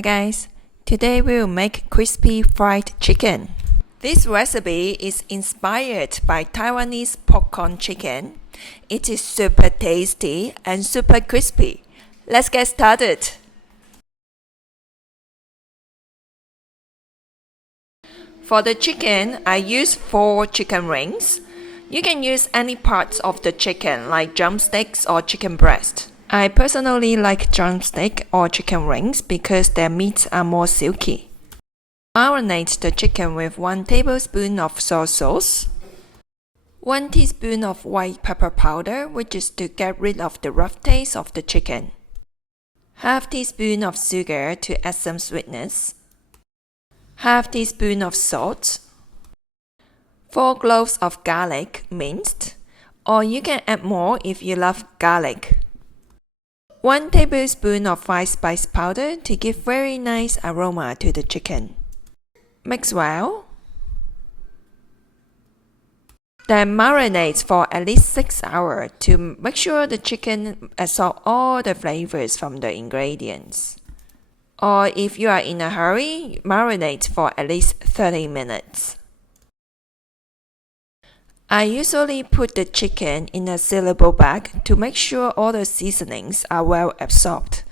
Hi guys, today we will make crispy fried chicken. This recipe is inspired by Taiwanese popcorn chicken. It is super tasty and super crispy. Let's get started. For the chicken, I use 4 chicken rings. You can use any parts of the chicken like drumsticks or chicken breast. I personally like drumstick or chicken rings because their meats are more silky. Marinate the chicken with 1 tablespoon of soy sauce, 1 teaspoon of white pepper powder, which is to get rid of the rough taste of the chicken, half teaspoon of sugar to add some sweetness, half teaspoon of salt, 4 cloves of garlic minced, or you can add more if you love garlic. 1 tablespoon of white spice powder to give very nice aroma to the chicken. Mix well. Then marinate for at least 6 hours to make sure the chicken absorbs all the flavors from the ingredients. Or if you are in a hurry, marinate for at least 30 minutes. I usually put the chicken in a sealable bag to make sure all the seasonings are well absorbed.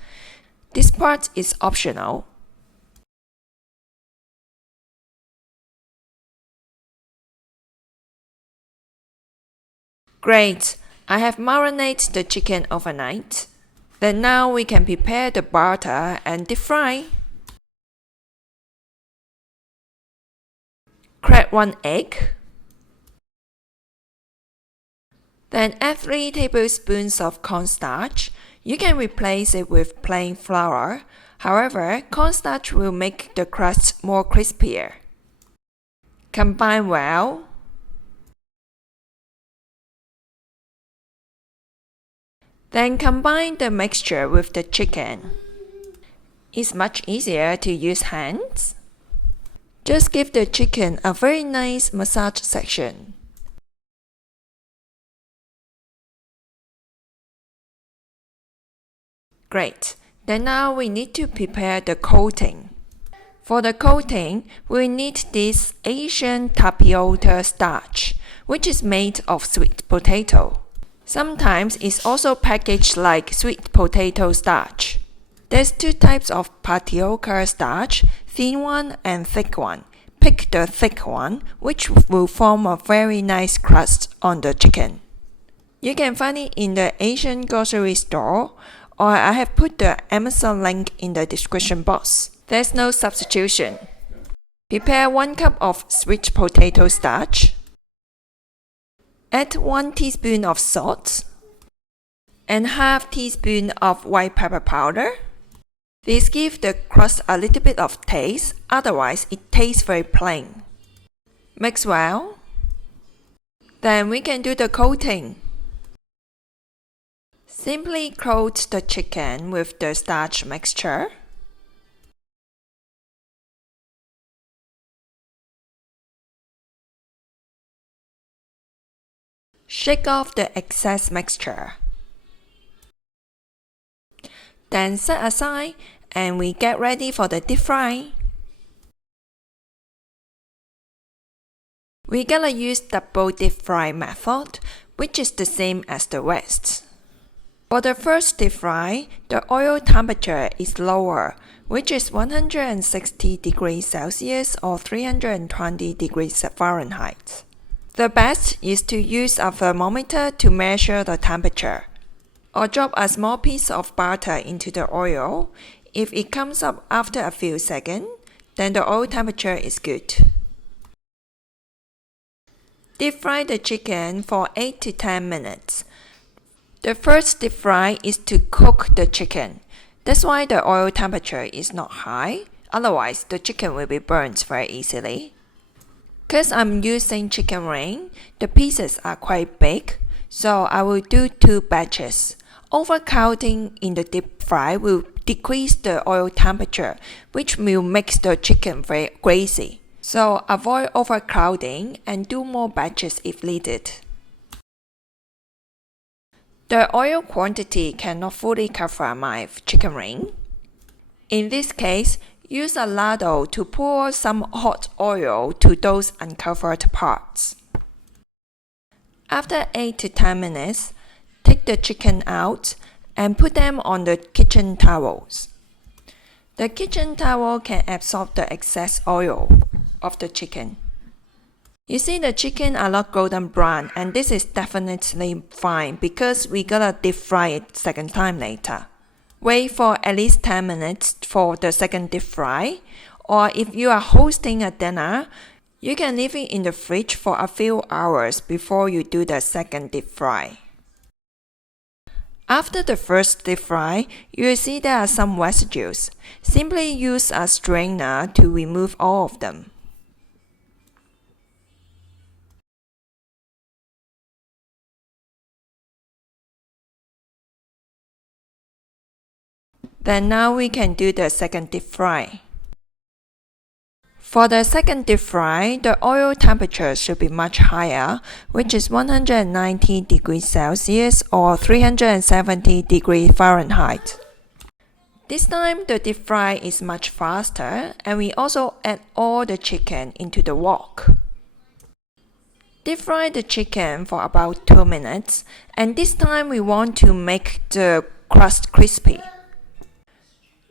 This part is optional. Great! I have marinated the chicken overnight. Then now we can prepare the batter and deep fry. Crack 1 egg. Then add 3 tablespoons of cornstarch. You can replace it with plain flour. However, cornstarch will make the crust more crispier. Combine well. Then combine the mixture with the chicken. It's much easier to use hands. Just give the chicken a very nice massage section. Great. Then now we need to prepare the coating. For the coating, we need this Asian tapioca starch, which is made of sweet potato. Sometimes it's also packaged like sweet potato starch. There's 2 types of tapioca starch, thin one and thick one. Pick the thick one, which will form a very nice crust on the chicken. You can find it in the Asian grocery store, or I have put the Amazon link in the description box. There's no substitution. Prepare 1 cup of sweet potato starch. Add 1 teaspoon of salt and half teaspoon of white pepper powder. This gives the crust a little bit of taste, otherwise it tastes very plain. Mix well. Then we can do the coating. Simply coat the chicken with the starch mixture. Shake off the excess mixture. Then set aside and we get ready for the deep fry. We're gonna use double deep fry method, which is the same as the rest. For the first deep fry, the oil temperature is lower, which is 160 degrees Celsius or 320 degrees Fahrenheit. The best is to use a thermometer to measure the temperature, or drop a small piece of butter into the oil. If it comes up after a few seconds, then the oil temperature is good. Deep fry the chicken for 8 to 10 minutes. The first deep fry is to cook the chicken. That's why the oil temperature is not high, otherwise the chicken will be burnt very easily. Because I'm using chicken ring, the pieces are quite big, so I will do 2 batches. Overcrowding in the deep fry will decrease the oil temperature, which will make the chicken very greasy. So avoid overcrowding and do more batches if needed. The oil quantity cannot fully cover my chicken ring. In this case, use a ladle to pour some hot oil to those uncovered parts. After 8 to 10 minutes, take the chicken out and put them on the kitchen towels. The kitchen towel can absorb the excess oil of the chicken. You see the chicken are not golden brown, and this is definitely fine because we gotta deep fry it second time later. Wait for at least 10 minutes for the second deep fry, or if you are hosting a dinner, you can leave it in the fridge for a few hours before you do the second deep fry. After the first deep fry, you will see there are some residues. Simply use a strainer to remove all of them. Then now we can do the second deep fry. For the second deep fry, the oil temperature should be much higher, which is 190 degrees Celsius or 370 degrees Fahrenheit. This time the deep fry is much faster, and we also add all the chicken into the wok. Deep fry the chicken for about 2 minutes, and this time we want to make the crust crispy.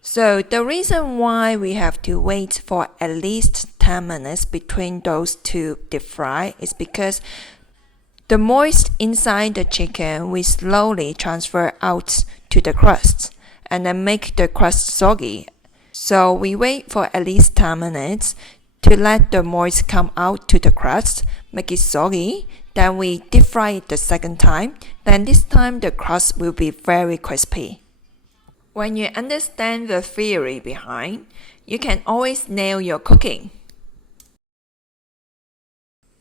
So the reason why we have to wait for at least 10 minutes between those two deep fry is because the moist inside the chicken will slowly transfer out to the crust and then make the crust soggy. So we wait for at least 10 minutes to let the moist come out to the crust, make it soggy. Then we deep fry it the second time. Then this time the crust will be very crispy. When you understand the theory behind, you can always nail your cooking.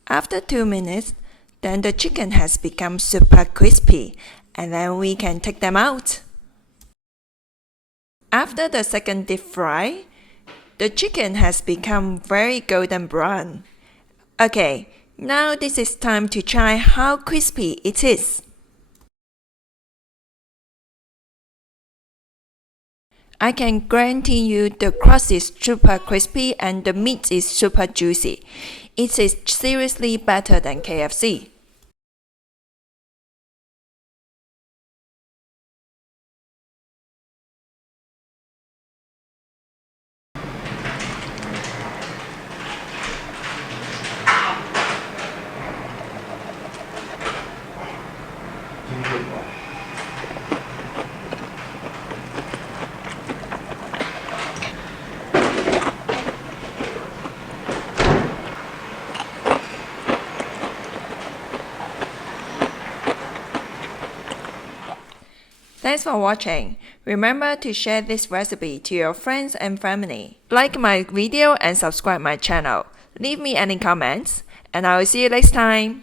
After 2 minutes, then the chicken has become super crispy, and then we can take them out. After the second deep fry, the chicken has become very golden brown. Okay, now this is time to try how crispy it is. I can guarantee you the crust is super crispy and the meat is super juicy. It is seriously better than KFC. Thanks for watching. Remember to share this recipe to your friends and family. Like my video and subscribe my channel. Leave me any comments, and I will see you next time.